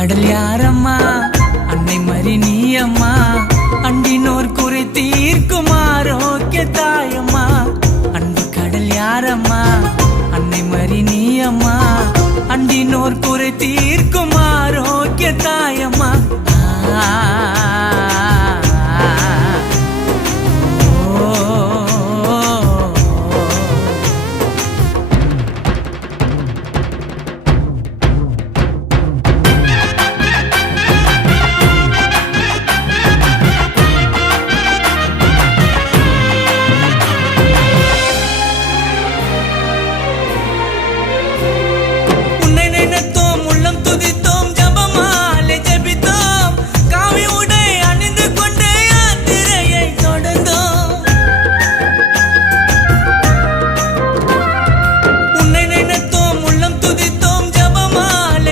கடல் யாரம்மா அன்னை மறி நீ அம்மா அண்டினோர் குறை தீர்க்கும் ஆரோக்கிய தாயம்மா அன்பு கடல் யாரம்மா அன்னை மறி நீ அம்மா அண்டினோர் குறை தீர்